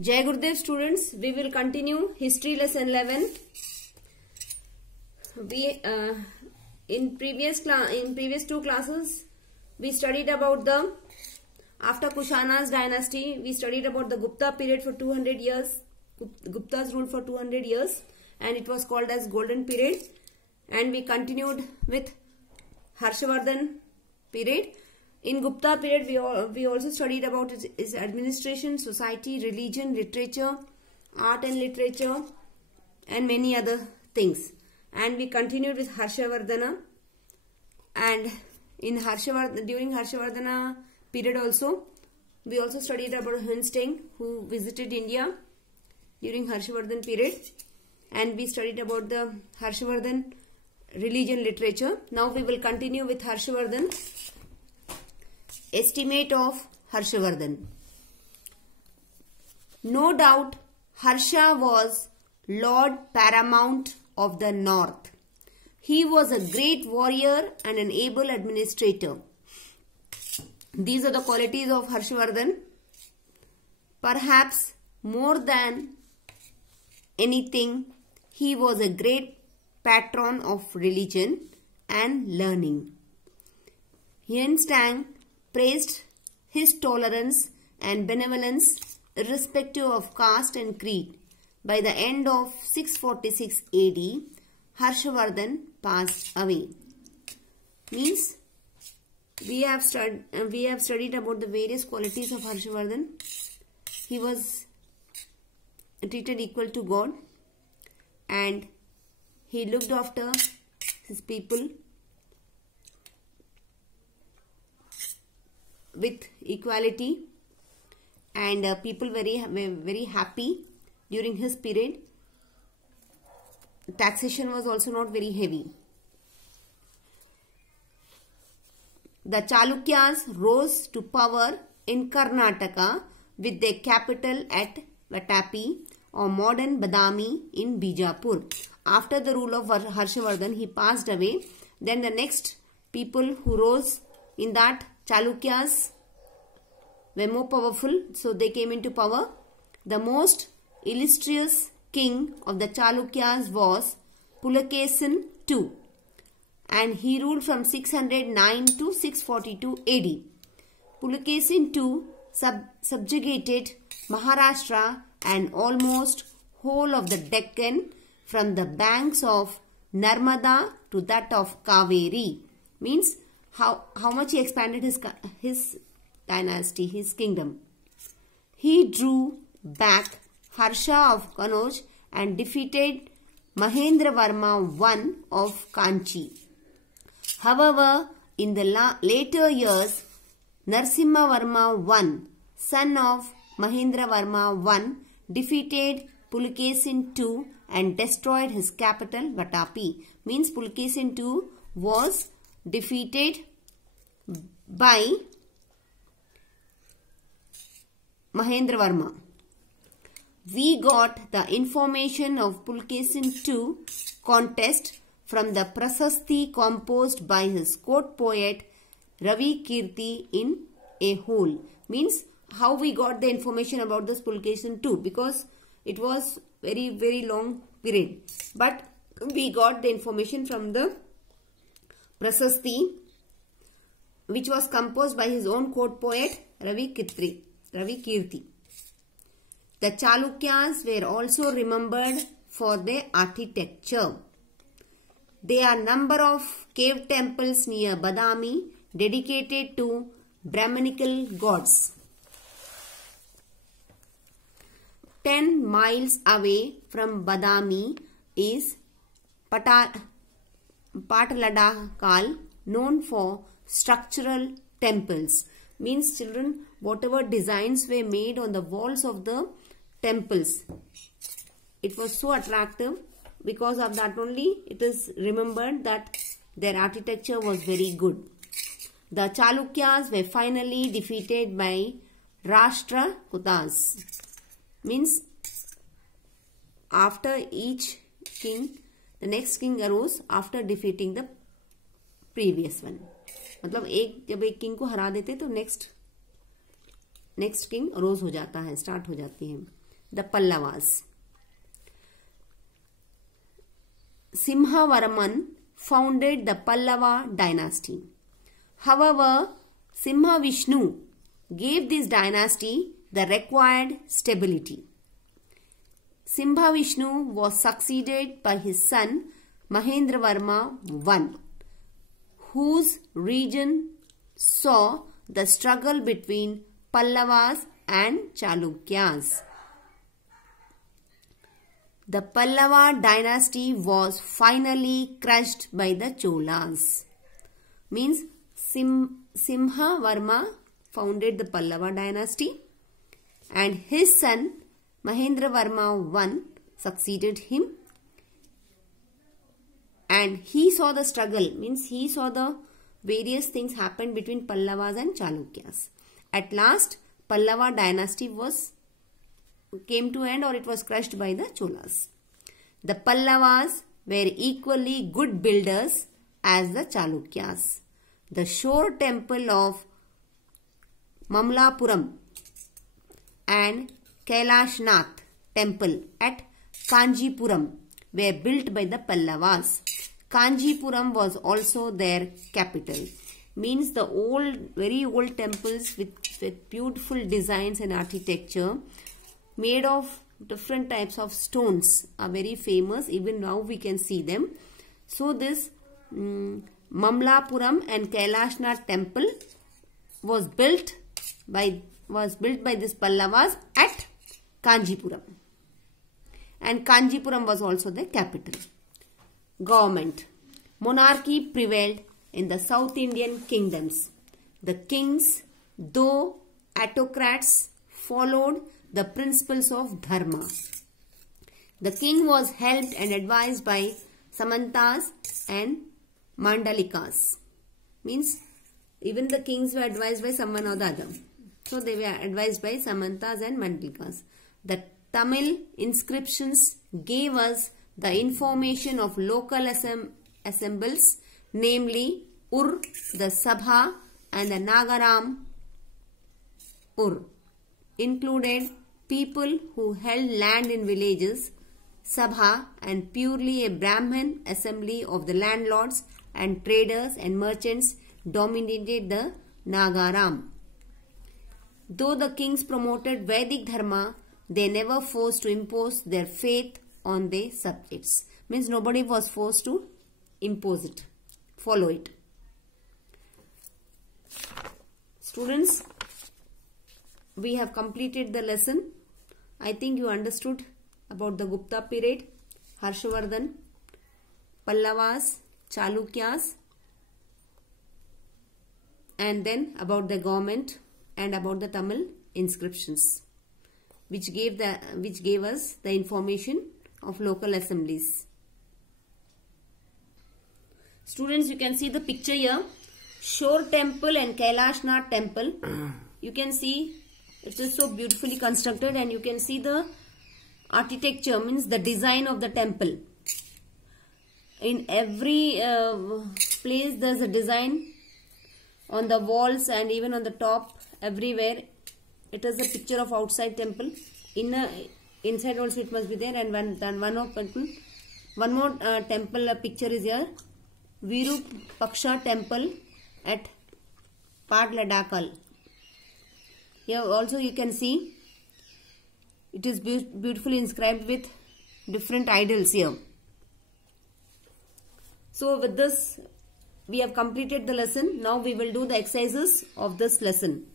Jai Gurudev students, we will continue history lesson 11. We in previous two classes we studied about the after Kushana's dynasty. We studied about the Gupta period for 200 years. Gupta's ruled for 200 years and it was called as golden period. And we continued with Harshavardhan period. In Gupta period, we also studied about its administration, society, religion, literature, art and literature, and many other things. And we continued with Harshavardhana. And in during Harshavardhana period also, we also studied about Hunsteng, who visited India during Harshavardhan period. And we studied about the Harshavardhan religion literature. Now we will continue with Harshavardhan. Estimate of Harshavardhan. No doubt Harsha was Lord Paramount of the North. He was a great warrior and an able administrator. These are the qualities of Harshavardhan. Perhaps more than anything, he was a great patron of religion and learning. Hunsteng praised his tolerance and benevolence irrespective of caste and creed. By the end of 646 AD, Harshavardhan passed away. Means we have studied about the various qualities of Harshavardhan. He was treated equal to God and he looked after his people with equality, and people were very happy during his period. Taxation was also not very heavy. The Chalukyas rose to power in Karnataka with their capital at Vatapi or modern Badami in Bijapur. After the rule of Harshavardhan, he passed away. Then the next people who rose in that Chalukyas were more powerful, so they came into power. The most illustrious king of the Chalukyas was Pulakesin II, and he ruled from 609 to 642 AD. Pulakesin II subjugated Maharashtra and almost whole of the Deccan from the banks of Narmada to that of Kaveri. Means how much he expanded his dynasty, his kingdom. He drew back Harsha of Kanauj and defeated Mahendravarma I of Kanchi. However, in the later years, Narasimhavarma I, son of Mahendravarma I, defeated Pulakesin II and destroyed his capital Vatapi. Means Pulakesin II was defeated by Mahendravarma. We got the information of Pulakesin II contest from the Prasasti composed by his court poet Ravi Kirti in a whole. Means how we got the information about this Pulakesin II, because it was very long period. But we got the information from the Prasasti, which was composed by his own court poet Ravi Kirti. The Chalukyas were also remembered for their architecture. There are number of cave temples near Badami dedicated to Brahmanical gods. 10 miles away from Badami is Patladakal, known for structural temples. Means children, whatever designs were made on the walls of the temples, it was so attractive. Because of that only it is remembered that their architecture was very good. The Chalukyas were finally defeated by Rashtrakutas. Means after each king, the next king arose after defeating the previous one. मतलब जब एक king को हरा देते तो next king arrows हो जाता है, स्टार्ट हो जाती है. the Pallavas. Simhavarman founded the Pallava dynasty. However, Simhavishnu gave this dynasty the required stability. Simhavishnu was succeeded by his son Mahendravarma I, whose region saw the struggle between Pallavas and Chalukyas. The Pallava dynasty was finally crushed by the Cholas. Means Simhavarma founded the Pallava dynasty and his son Mahendravarma I succeeded him, and he saw the struggle, means he saw the various things happen between Pallavas and Chalukyas. At last, Pallava dynasty came to end, or it was crushed by the Cholas. The Pallavas were equally good builders as the Chalukyas. The shore temple of Mamlapuram and Kailashnath temple at Kanjipuram were built by the Pallavas. Kanjipuram was also their capital. Means the very old temples with beautiful designs and architecture made of different types of stones are very famous. Even now we can see them. So this Mamlapuram and Kailashnath temple was built by this Pallavas at Kanjipuram, and Kanjipuram was also the capital. Government. Monarchy prevailed in the South Indian kingdoms. The kings, though autocrats, followed the principles of dharma. The king was helped and advised by Samantas and Mandalikas. Means even the kings were advised by someone or the other. So they were advised by Samantas and Mandalikas. The Tamil inscriptions gave us the information of local assemblies, namely Ur, the Sabha, and the Nagaram Ur. Included people who held land in villages, Sabha, and purely a Brahmin assembly of the landlords and traders and merchants dominated the Nagaram. Though the kings promoted Vedic Dharma, they never forced to impose their faith on their subjects. Means nobody was forced to impose it, follow it. Students, we have completed the lesson. I think you understood about the Gupta period, Harshavardhan, Pallavas, Chalukyas, and then about the government and about the Tamil inscriptions, which gave us the information of local assemblies. Students, you can see the picture here. Shore temple and Kailashnath temple. You can see it is so beautifully constructed, and you can see the architecture, means the design of the temple. In every place there is a design on the walls and even on the top. Everywhere it is a picture of outside temple. Inside also it must be there. And one more temple picture is here. Virupaksha temple at Padladakal. Here also you can see it is beautifully inscribed with different idols here. So with this we have completed the lesson. Now we will do the exercises of this lesson.